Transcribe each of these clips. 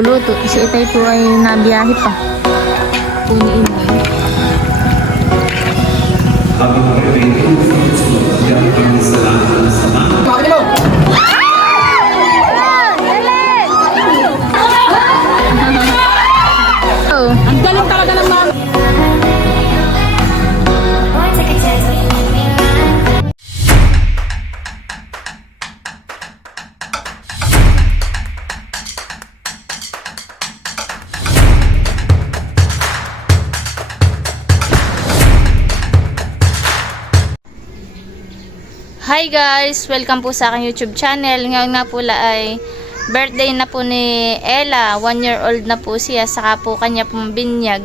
nagluluto. Si Itay po ay nabiyahe pa. Puniin na. Ang galing talaga ng mama. Hi guys! Welcome po sa aking YouTube channel. Ngayon nga po ay birthday na po ni Ella. 1 year old na po siya. Saka po kanya pong binyag.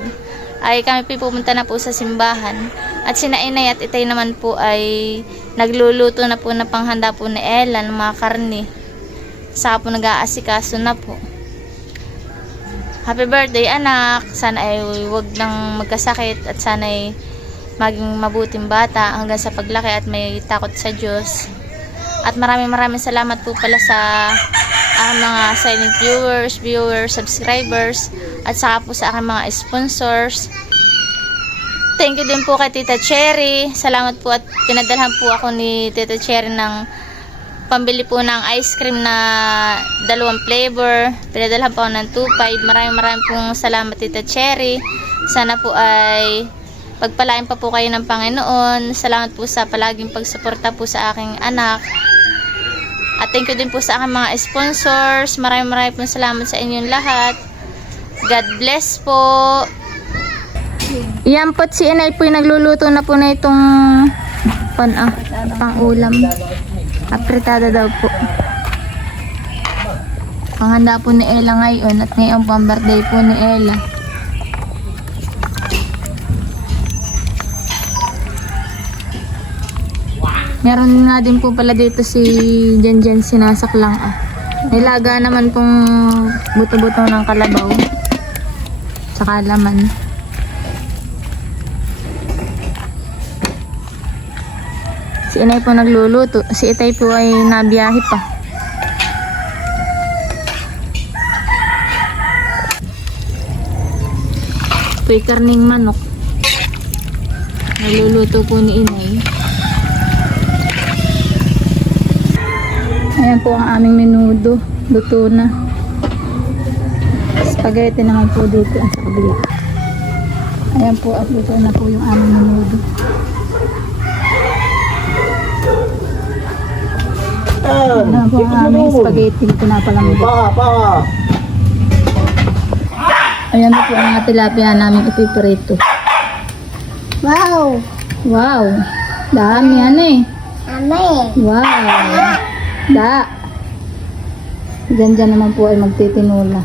Ay kami pupunta na po sa simbahan. At sina Inay at Itay naman po ay nagluluto na po na panghanda po ni Ella ng mga karne. Saka po nag-aasikaso na po. Happy birthday anak! Sana ay huwag nang magkasakit at sana ay maging mabuting bata hanggang sa paglaki at may takot sa Diyos. At maraming salamat po pala sa aking mga silent viewers, subscribers, at saka po sa aking mga sponsors. Thank you din po kay Tita Cherry. Salamat po at pinadalhan po ako ni Tita Cherry ng pambili po ng ice cream na 2 flavor. Pinadalhan po ako ng 2.5. Maraming pong salamat Tita Cherry. Sana po ay pagpalain pa po kayo ng Panginoon. Salamat po sa palaging pagsuporta po sa aking anak. At thank you din po sa aking mga sponsors. Maraming pong salamat sa inyong lahat. God bless po. Yan po si Inay po yung nagluluto na po na itong pang ulam. Apritada daw po. Panghanda po ni Ella ngayon at ngayon po ang birthday po ni Ella. Meron nga din po pala dito si Janjan sinasaklang. Nilaga naman pong buto-buto ng kalabaw. Saka laman. Si Inay po nagluluto. Si Itay po ay nabiyahe pa. Ito'y karning manok. Nagluluto po ni Inay. Ayan po ang aming menudo. Luto na. Spaghetti naman po dito sa kabila. Ayan po at luto na po yung aming menudo. Ayan po ang aming spaghetti. Pinapalambot. Ayan po ang mga tilapia namin ipiprito. Wow! Wow! Dami yan eh. Wow! Diyan naman po ay magtitinula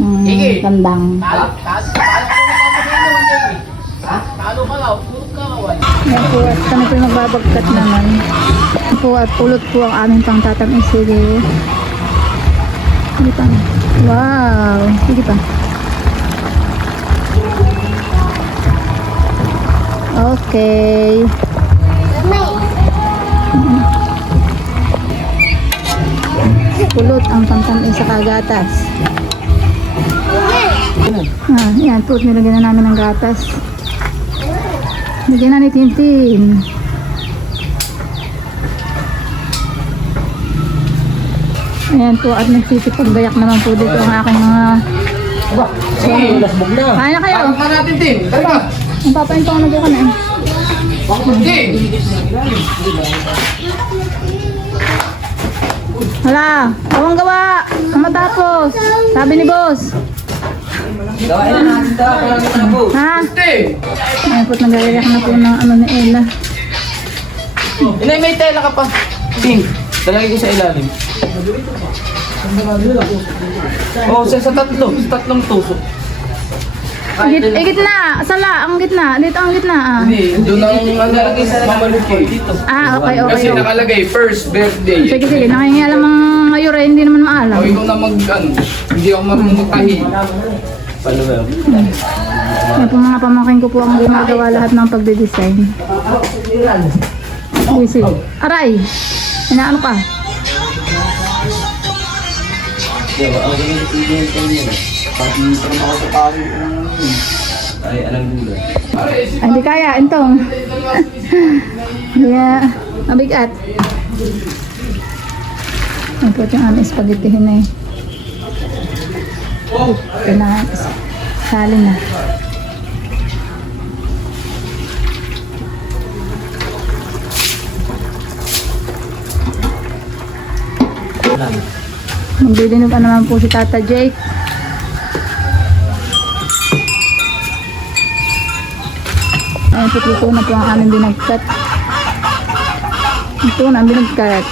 ng kandang. Yan po at kami po magbabagkat naman. Yan po at pulot po ang aming pangtatamis. Sige pa. Wow! Sige pa. Okay. Pulot ang pangtamis sa kagatas. Yan po, nilagyan na namin ng gatas. Lagyan na ni Tintin. Ayan po, at nagsisipagbayak naman po dito ang aking mga kain na kayo. Ano natin, Tin? Tara! Ang papain pa ako na ka na eh. Hala, gawang gawa. Ang matapos. Sabi ni boss. Gawain na natin ito. Ha? Tin! Ayan po, nagagayak na po ng ano ni Ella. Inay, may tela ka pa. Tin, talagay ko sa ilalim. Sa tatlong tusok. Gitna, sala, ang gitna. Dito ang gitna ah. Hindi, doon ang mamalupay dito. Ah, okay. Kasi nakalagay, first birthday. Sige, nakingialam ang ayure, hindi naman maalam. O ikaw na hindi ako marunong magtahi. Paano ba? Yan po mga pamangkin ko po ang gumagawa lahat ng pagde-design. Aray! Inaano ka? Diba? Ang ganyan sa tigil ko yun. Pati parang ako sa pari ko lang yun. Ay, alam nila. Hindi kaya, entong. Kaya, mabigat. Ang po yung aming spaghetti na eh. Ito na, sali na. Magdidinog pa naman po si Tata Jake. Ayun, ito na po ang aming binagkat. Ito na ang binagkat.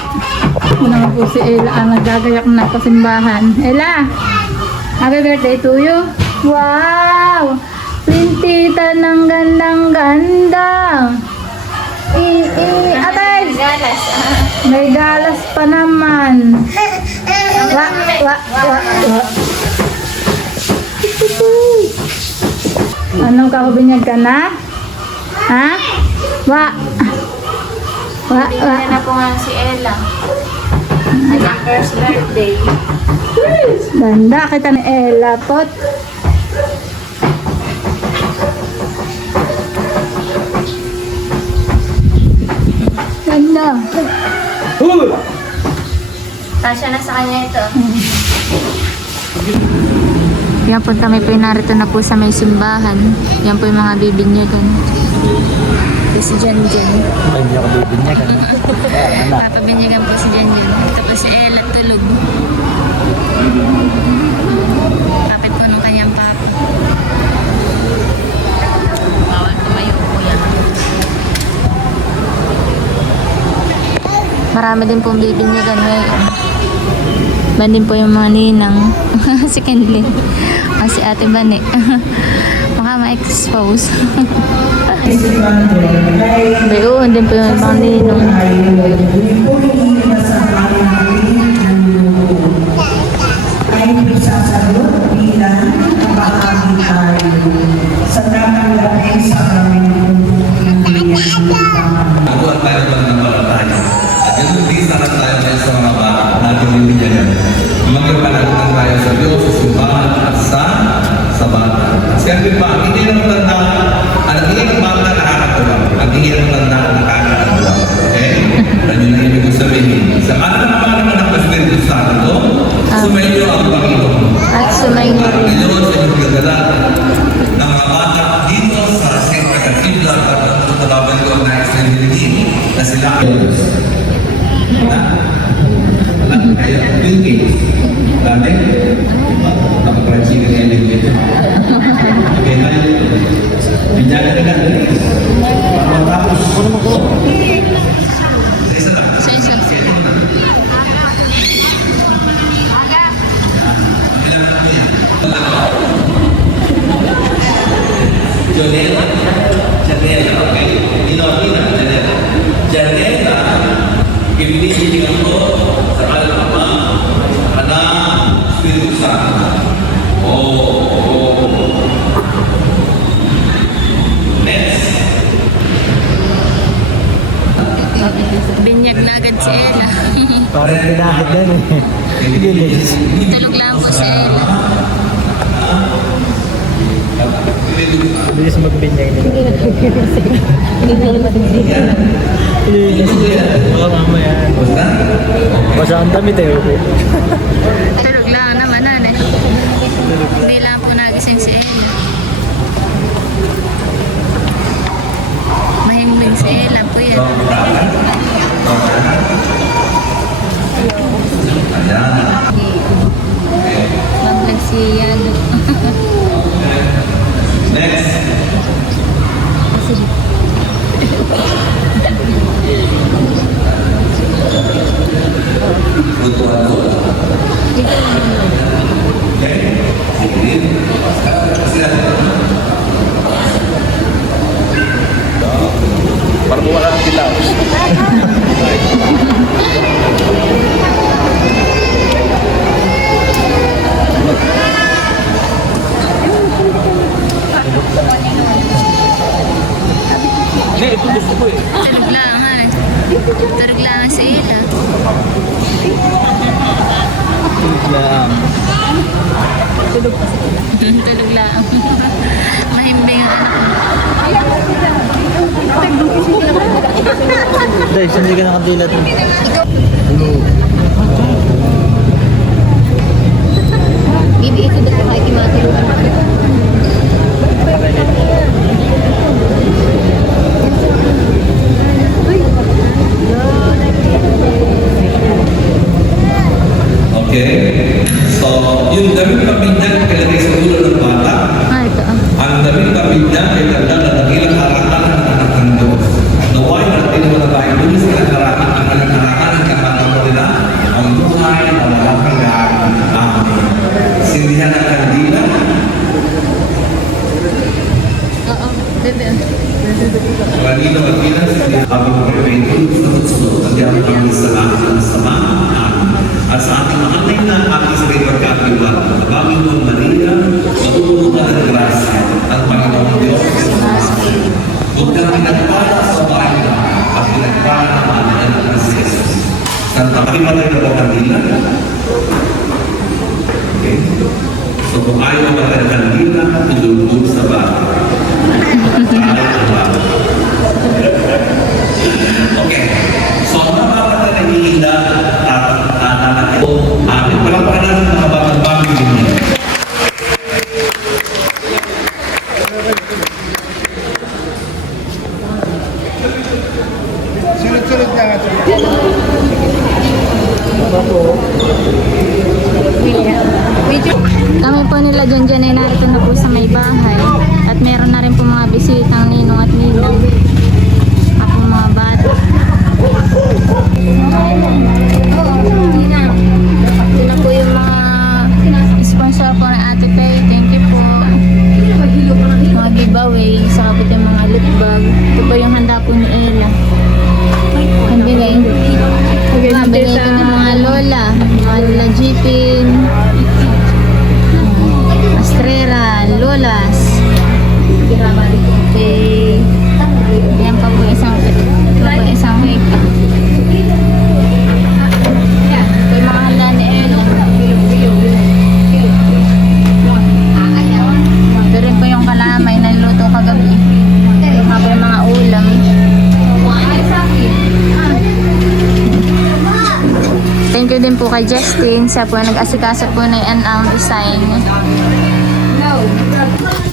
Ito naman po si Ella ang nagagayak na pasimbahan. Ella! Happy birthday to you! Wow! Printita ng gandang-ganda! Atay! Galas. May galas pa naman! Wa! Anong kahubinyag ka na? Ha? Wa! Bibigyan na po nga si Ella. Kanyang first birthday. Ganda kita ni Ella pot. Ganda. Kasya na sa kanya ito. Yan po kami po narito na po sa may simbahan. Yan po yung mga bibinyagan. Ito si Janjan. Hindi ako bibinyagan. Papabinyagan po si Janjan. Tapos si Ella tulog. Kapit po nung kanyang papa. Bawal tumayo po yan. Marami din pong bibinyagan ngayon. Bandin po yung mga ninang. Si Kenley. Si Ate Bane. Baka ma-expose. Bayo, din po yung mga ninong. Ay sasagot bilang bahagi tayo sa tatanggapin sa kaming Ako at tayo lang ng mga tayo. At ganun din sana tayo dahil sa mga bata na binibigyan. Magpapalagunan tayo sa Diyos, sa simbahan at sa bata. Siyempre pa, ang hindi ng tanda, ang hindi ng bata nakakatuwa. Ang hindi ng tanda nakakatuwa. Okay? Ano yung ibig sabihin? Sa kanan naman ng Presidente Santo, sumayo ang Panginoon. At sumayo. Panginoon sa inyong gagala ng mga bata dito sa St. Cathedral at ang tatababan ko ang nais na hindi na sila wala kaya Bill Gates dati nakaprensing na yan dito kaya tayo binyaga na lang matapos isa lang Janela, okay? Dinamina, Janela, ibinibigyan ko sa Ama, Anak, Espiritu Santo. Next. Binyag na agad si Ella. Parang pinakit yan eh. Tulog lang po si Ella. Bilis magbinyag nila. Baka mamaya. Basta ang damit eh. Tulog lang naman na. Hindi lang po nagising si Ella. Mahimbing si Ella po yan. Mablag si Yado. Next. Butuan ko. Okay. Sige. Sila. Parang wala ang dilaw. Hindi, ito gusto ko eh. Tulog lang ha. Tulog lang si Ella. Lang. Tulog lang. Mahimbing ang anak ko. Dahil, saan ka nakadilat? Hindi ito dito kahit imatulungan. Okay? So, yung damit pamilya ilagay sa ulo ng bata. Ito. Ang damit pamilya ay tanda na nagilang harapan ng anak ng Diyos. Naway natin mo na tayo dun sa nakaraan ang nakaraan ng kapatid nila ang buhay na nakakanggaan. Amen. Sindihan ang kandila. Oo. Bebe. Kanino ang bilang sindihan ang pagkakas sunod-sunod. Hindi ang pangisalamat ng sama. At sa ating makamay na ating sa pagkakatiwa, Panginoon Maria, matutulungan ng grasya at Panginoon Diyos. Huwag kang pinagpala sa bahay na at pinagpala naman ng anak ng si Jesus. Santa Maria na kandila. Okay? So kung ayaw mo ng kandila, idulog sa bahay. Ayaw sa bahay. Okay. So ang mga bata na hihila, tatanay ko, amin palapakan natin mga batang bagay din. Sunod-sunod na nga. Kami po nila dyan ay narito na po sa may bahay. At meron na rin po mga bisitang ninong at ninang. Ako mga bata. Sila po yung mga sponsor po ng Ate Faye. Thank you po. Mga giveaway. Saka po yung mga loot bag. Ito po yung handa po ni Ella. Ang bigay. Ang bigay ko ng mga lola. Mga lola Jipin. Astrera. Lolas. Okay. Yan pa po isang cake. Ito yung mga handa ni Ella. Ito rin po yung kalamay na niluto kagabi. Mga po yung mga ulam. Thank you din po kay Justin. Siya po nag-asikaso po na yan ang design.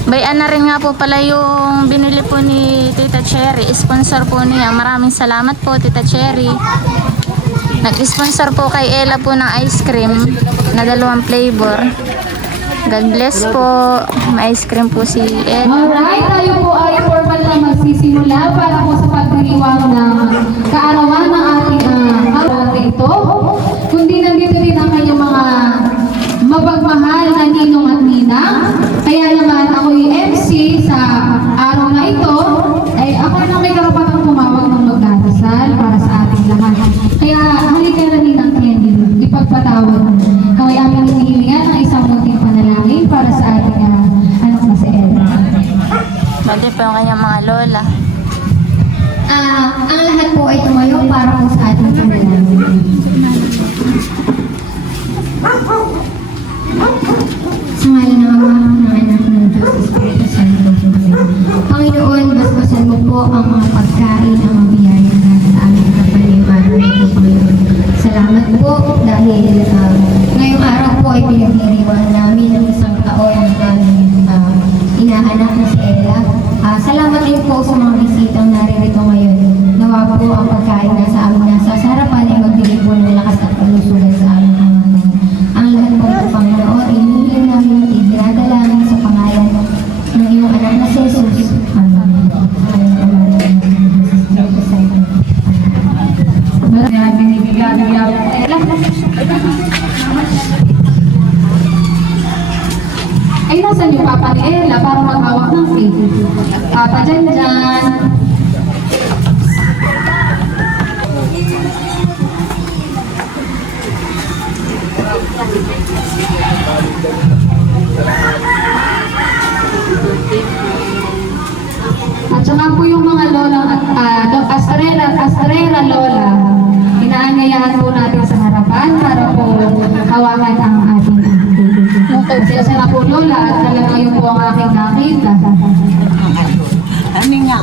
Bayan na rin nga po pala yung binili po ni Tita Cherry. Sponsor po niya. Maraming salamat po Tita Cherry. Nag-sponsor po kay Ella po ng ice cream na 2 flavor. God bless po. May ice cream po si Ella. Alright, tayo po ay formal na magsisimula para po sa pagdiriwang ng kaarawan ng ating araw ito. Kundi nandito din ang kanyang mga mapagmahal na ninong at ninang. Kaya naman ako yung MC sa araw na ito, ay ako na may karapatang tumawag ng magdadasal para sa ating lahat. Kaya halika na ninang Candy, ipagpatawad mo. Kaya aming hinihilingan ng isang munting panalangin para sa ating anak na si Ella. Bali po yung kanyang mga lola. Ang lahat po ay tumayo para po sa ating panalangin. Sa ngalan ng Ama, ng Anak, ng Diyos, Espiritu Santo. Panginoon, basbasan mo po ang mga pagkain, ang mga biyaya na sa aming kapaliw araw na ito, Panginoon. Salamat po dahil ngayong araw po ay pinagdiriwang namin ang isang taon ng aming inaanak na si Ella. Salamat din po sa mga bisitang naririto ngayon. Nawa po ang pagkain na sa amin nasa sarapan ay magbigay po ng lakas at kalusugan sa aming mga ang lahat po ito, Panginoon, inihiling namin at idinadalangin sa pangalan ng iyong anak na si Jesus. Amen. Ay, nasan yung papa ni Ella para maghawak ng cake? Papa, dyan. At saka po yung mga lola at Astrera Lola, inaanyayahan po natin sa harapan para po hawakan ang ating pasensya na po Lola at talagang yun po ang aking nakita. Ano nga?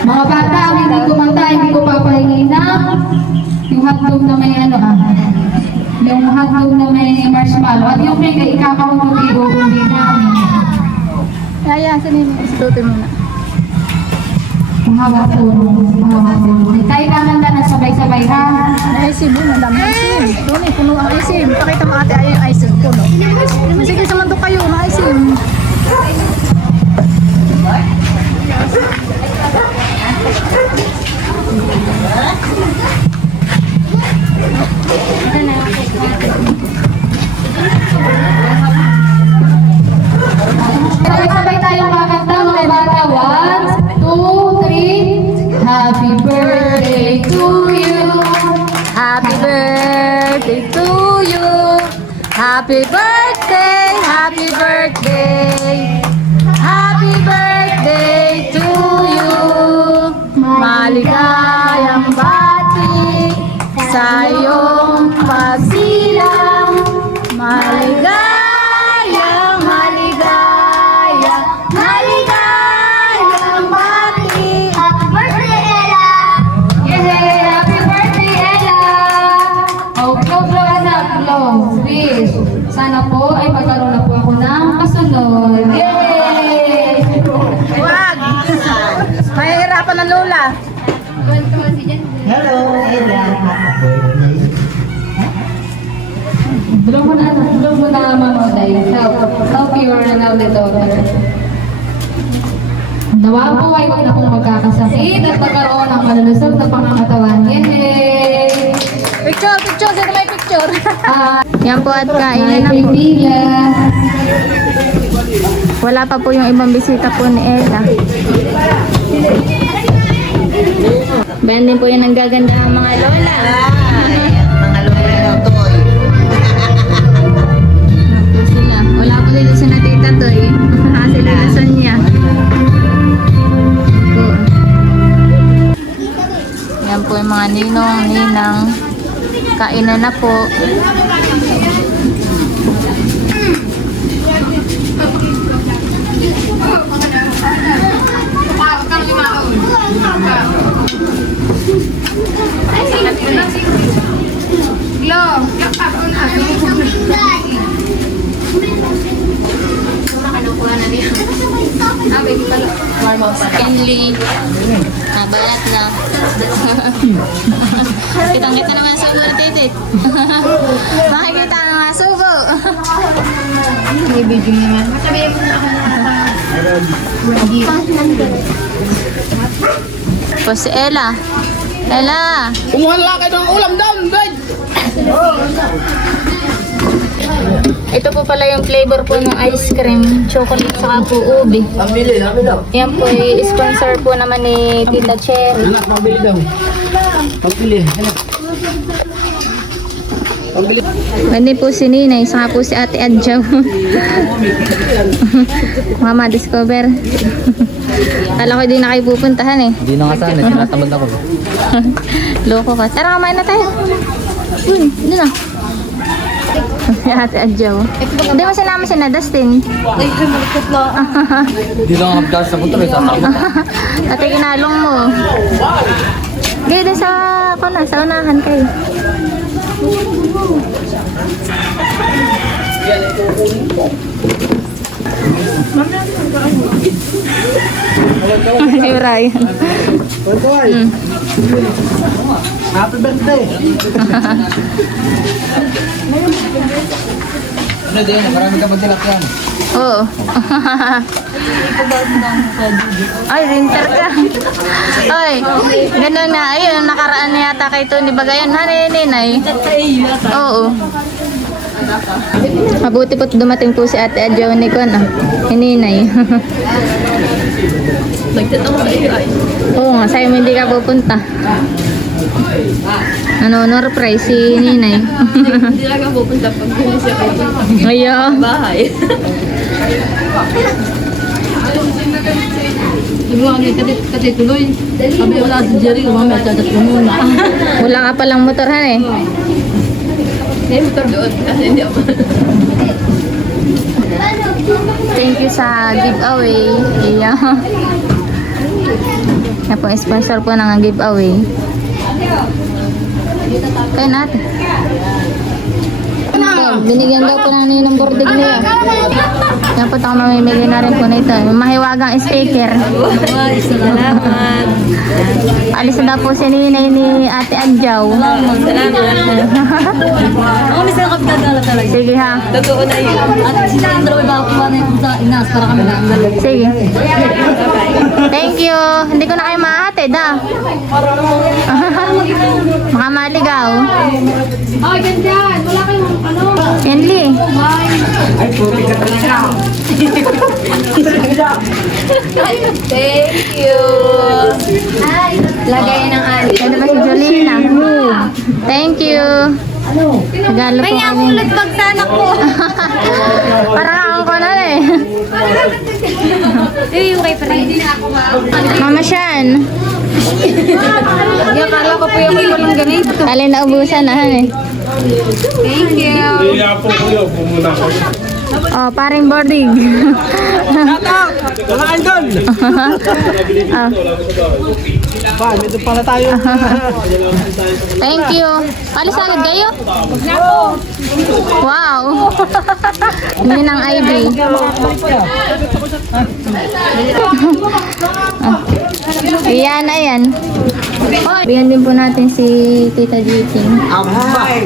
Mga bata, ang hindi kumanta, hindi ko papahingi na yung hotdog na may ano yung hotdog na may marshmallow. At yung cake ay ikakawag i-uuwi namin. Kaya, sanin, istutin mo na. Mahaba po. Tayo kakanta na sabay-sabay ha. Isim mo, madami isim. Doon eh, puno ang isim. Pakita mo ate ay yung isim, puno. Sige, samando kayo, na isim. Sabay-sabay tayong kakanta mga bata. 1, 2, 3. Happy birthday to you. Happy birthday to you. Happy birthday, happy birthday. Happy birthday to you. Maligayang bati sa iyong pagsilang. Maligayang, maligayang, maligayang bati. Happy birthday, Ella! Yay! Happy birthday, Ella! Oh, blow and blow. Please. Sana po ay magkaroon na po ako ng kasunod. Yay! Wag! Mahihirapan ng lola. Hello, Ella. Blow mo na, Mama Oday. Help your lovely daughter. Nawa po ay huwag na pong magkakasakit at magkaroon ng malulusog na pangangatawan. Yay! Picture, picture. Sino may picture? Yan po at kainan na po. Wala pa po yung ibang bisita po ni Ella. Bayan din po yung nanggaganda ang mga lola. Mga lola ng toy. Po sila. Wala po dito si Natita Toy. Sila na Sonia. Po. Yan po yung mga ninong, ninang. Kainan na po. Kenly. Nabalat na. Kitang-kita naman sa subo ni Titit. Makikita ang mga subo. May video naman. Masabihin mo na po si Ella. Ella! Kumuha lang kayo ng ulam down, guys! Ito po pala yung flavor po ng ice cream. Chocolate saka po ube. Pambili, sabi daw. Yan po ay sponsor po naman ni Tita Cherry. Anak, pambili daw. Pambili, anak. Pambili. Hindi po si Ninay, saka po si Ate Adjaw. Mama discover. Kala ko di na kayo pupuntahan eh. Hindi na nga sana, tinatamad ako. Loko ka. Tara, kumain na tayo. Uy, hindi na. Si Ate Adjaw. Hindi mo sinama si na Dustin. Hindi lang ang gas sa motor, sasakit. Ate, kinalong mo. Gaya sa unahan kayo. Si Ryan. Happy birthday! Ano din, marami ka magtilakyan. Oo. Ay, winter ka. Ay, ganun na. Ayun, nakaraan na yata kay Tony Bagayan. Ha, Ninay? Oo. Mabuti po't dumating po si Ate Adjaw ni Kon, Ninay. Oo nga, sa'yo mo hindi ka pupunta. Ano, surprise si Ninay. Hindi lang ako pupunta pag hindi siya pupunta. Ayo. Bahay. Yung mga kasi tuloy. Sabi wala si Jerry, mamaya dadat ko muna. Wala ka palang motor, han eh. May motor doon kasi hindi ako. Thank you sa giveaway. Iya. Yan po, sponsor po ng giveaway. Kaya natin. Binigyan daw po ng ninong boarding niya. Yan po ako mamimili na rin po nito. Mahiwagang speaker. Salamat. Alis na daw po si ninay ni Ate Adjaw. Salamat. Ako may sarap dadala talaga. Sige ha. Totoo na yun. At sinandro iba ako na yung sa inas para kami na. Sige. Thank you. Hindi ko na kayo mahatid ha. Baka maligaw. Oh, dyan. Wala kayong ano. Henley. Thank you. Lagay ng ali. Ano ba si Jolina? Thank you. Regalo po kami. Pag sana ko. Parang ako na eh. Yung kay Pare. Mama Shan. Akala ko po yung walang ganito. Alin na ubusan na han eh. Thank you. Oh, paring boarding. Kumain doon! Ah. Pa, dito pala tayo. Thank you. Palis agad kayo? Wow. Hindi ng IB. Yan, ayan. Oh, bigyan din po natin si Tita Jiting.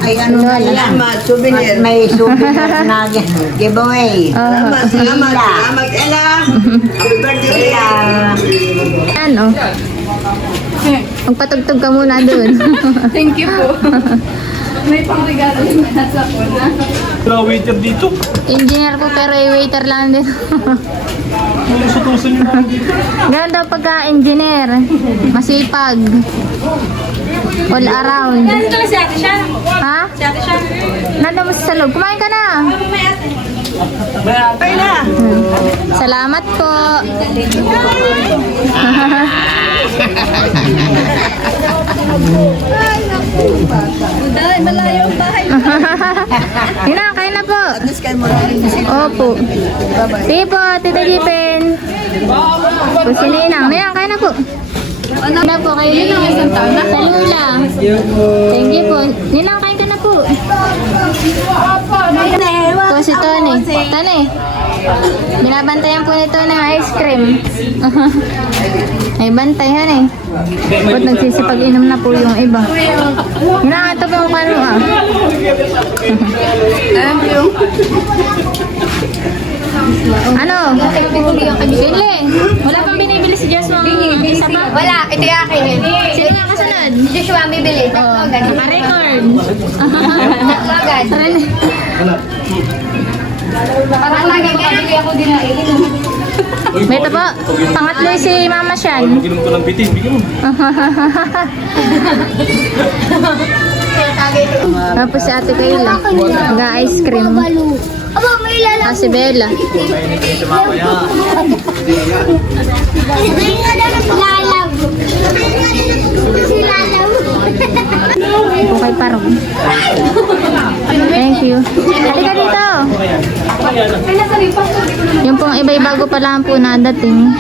Ay, ano ba yan? Souvenir. May souvenir na giveaway. Salamat, Ella. Happy birthday, Ella. Ano? Magpatugtog ka muna dun. Thank you po. May pang-regalo yung nasa ko na. Waiter dito. Engineer po pero waiter lang din. Sutusan yung mga dito. Ganun daw pagka-engineer. Masipag. All around. Ito si ate siya. Ha? Si ate siya. Nandun mo sa loob. Kumain ka na. Ay na. Salamat po. Dahil malayo ang bahay. Yun na, kain na po. Tapos kayo mo rin. Opo. Sige po, Tita Jipen. Po si Ninang. Ninang, kain na po. Ano na po kayo? Ninang, isang taon na. Sa Lula. Thank you po. Ninang, kain ka na po. Po si Tony. Tony. Binabantayan po ni Tony ng ice cream. Ay, bantayan eh. Ba't nagsisipag-inom na po yung iba? Ninang, ito po yung kano ah. Thank you. Ano? Binili. Wala pang binibili si Joshua. Isa pa? Wala, ito yung akin yun. Sino nga kasunod? Joshua ang bibili. Oh, Tatlo agad. naka-record. Tatlo agad. Parang lagi kaya ako din na May ito po. Pangatlo si Mama Shan. Mag-inom ko ng bitin, bigyan mo. Tapos si Ate Kayla. Nag-ice cream. Aba, may lalaw. Si Bella. Lalaw. Si lalaw. Okay, parang. Thank you. Halika dito. Yung pong iba-ibago pa lang po nadating.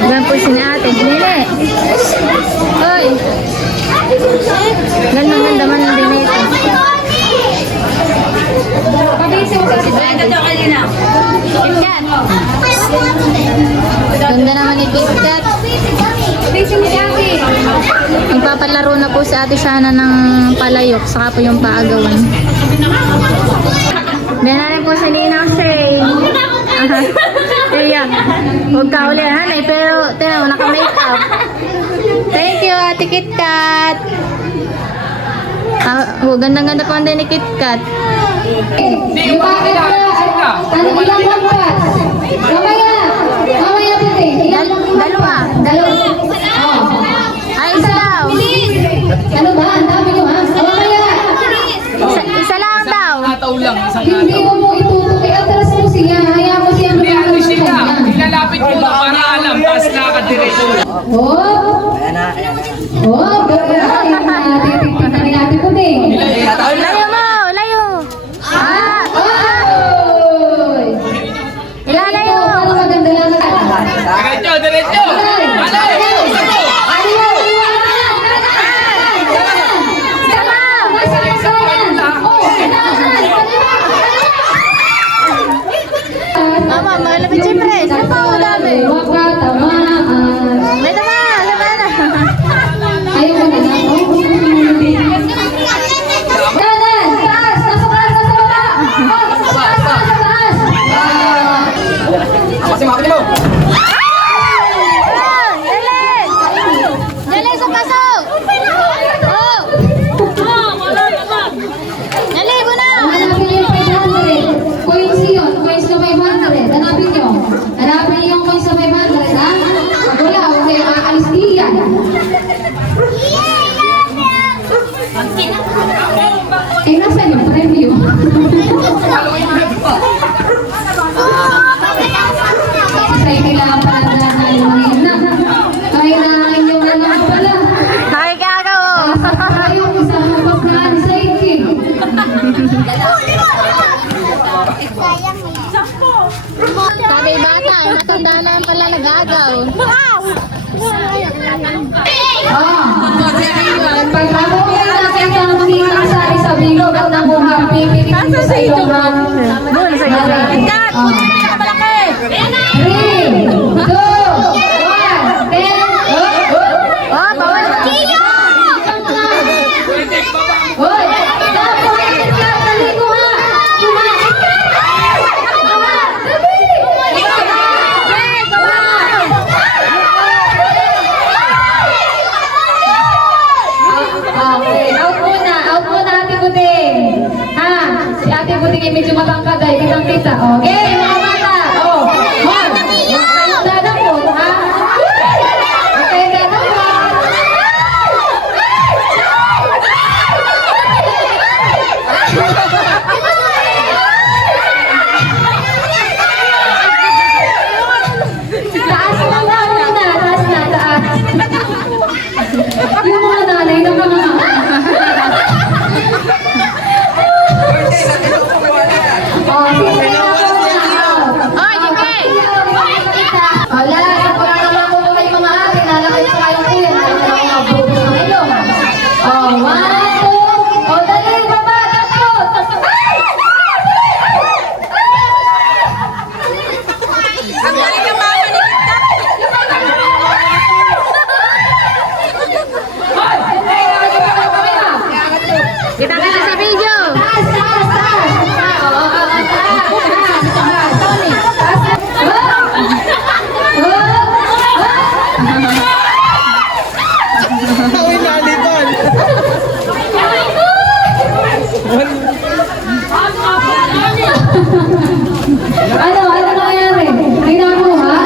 Diyan po si Ate. Nene. Hoy. Ganda man din ito. KitKat. Ganda naman ni KitKat. Magpapalaro na po si Ate Shana ng palayok, saka po yung paagawan. Bigyan na rin po si Ninang Shay. Kaya, huwag ka uli hanay, pero tinaw, naka-makeup. Thank you, Ate KitKat. Gandang-ganda po din ni KitKat. Dalawa. Ay, isa daw. Ano ba? Ang dami nyo ha? Isa lang daw. Hindi mo itutuki. Atras mo siya. Hayaan mo siya. Oh! Ayan na. Oh, gagawin titignan na rin natin po din. Layo mo! Layo! Ah! Oy! Ilalayo! Ano maganda lang ka? Diretso! Mama, malapit siyempre. Saan pa ako dami? May tama! Tama na! Ayaw mo na lang. Dadan! Taas! Nasa taas! Nasa baba! Nasa taas! Nasa taas! Kasi makapit mo! Ayun! Dali! Dali sa paso! Oh! Dali mo na! Hanapin niyo yung 500. Coins yun. Coins na 500. Hanapin niyo. Hanapin niyo yung coins na 500, ha? Wala, huwag kayong aalis diyan. Eh, nasaan yung preview? Kasi kailangan pala na yung na. Kailangan yung ano pala. Hi, Gago! Ayaw mo sa hapap na sidekick. Sabi bata, matanda na pala nagagaw. Pag ako yung nakita ng makita sa isang bilog at nabuhang pipilitin ko sa iyong Doon sa iyo. Three, two, one, ten. Oh, bawal! Hoy! Napulitin ka! Dali ko ha! Okay, out muna Ate Buding. Ha? Si Ate Buding ay medyo matangkad ay kitang-kita. Okay, mga bata. Oh, hoy! Huwag kayong dadamot, ha? Huwag kayong dadamot. Taas mo na muna. Taas na, taas. Yung mga nanay ng mga Oh, sige na po na. Oy, Jimmy! Wala, sa pagkakama ko kayo mga ate, nalakay sa kayong kuya, nalakay na butos ng ilong. Oh, 1, 2, oh, dali, baba, tatlo. Ang galing ng mama ni Kita kita sa video! Taas, taas, taas. Oo, taas, taas, taas. Ano nangyari? May nakuha?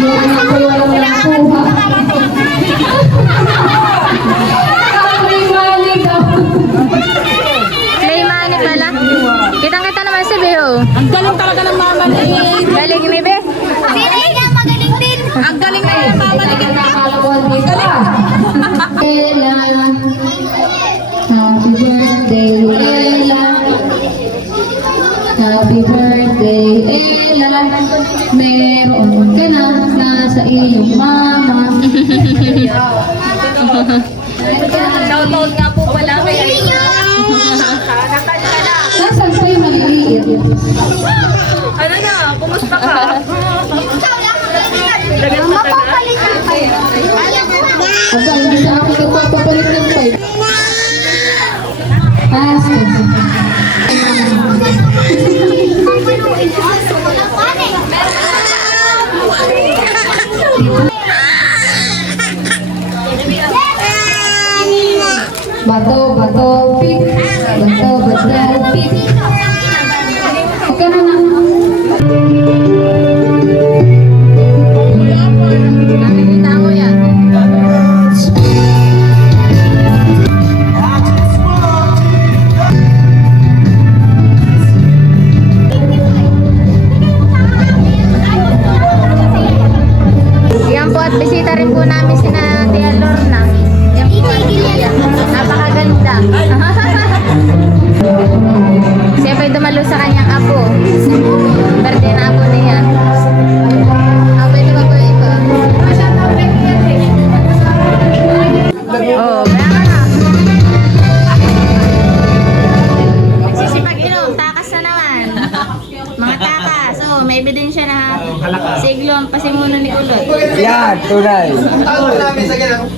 Yung anak ko yung walang nakuha. May mali daw. Play money pala. Kitang-kita naman si Beo. Ang galing talaga ng mama ni Galing ni Be. Ang galing na ng mama ni Nakakalawan dito ah. Ella, happy birthday, Ella. Happy birthday, Ella. Meron ka na nasa iyong mama. Shoutout nga po pala kay Nasaan pa yung maliliit? Ano na, kumusta ka? Aba, hindi sa akin nagpapapalit ng 5. Pass. Bato, bato, pit. Bato, bato, pit. Okay na na. Nakikita ko yan. namin si Tia Lorna. Yan po ang Tia. Napakaganda. Siya pa'y dumalo sa kanyang apo. Birthday na apo niya. Pwede ba po ito? Oh, kaya ka na. Nagsisipag-inom, takas na naman. Mga takas. Oh, may ebidensya na siglo ang pasimuno ni Ulot. Yan, tunay. Tawag namin sa ganun.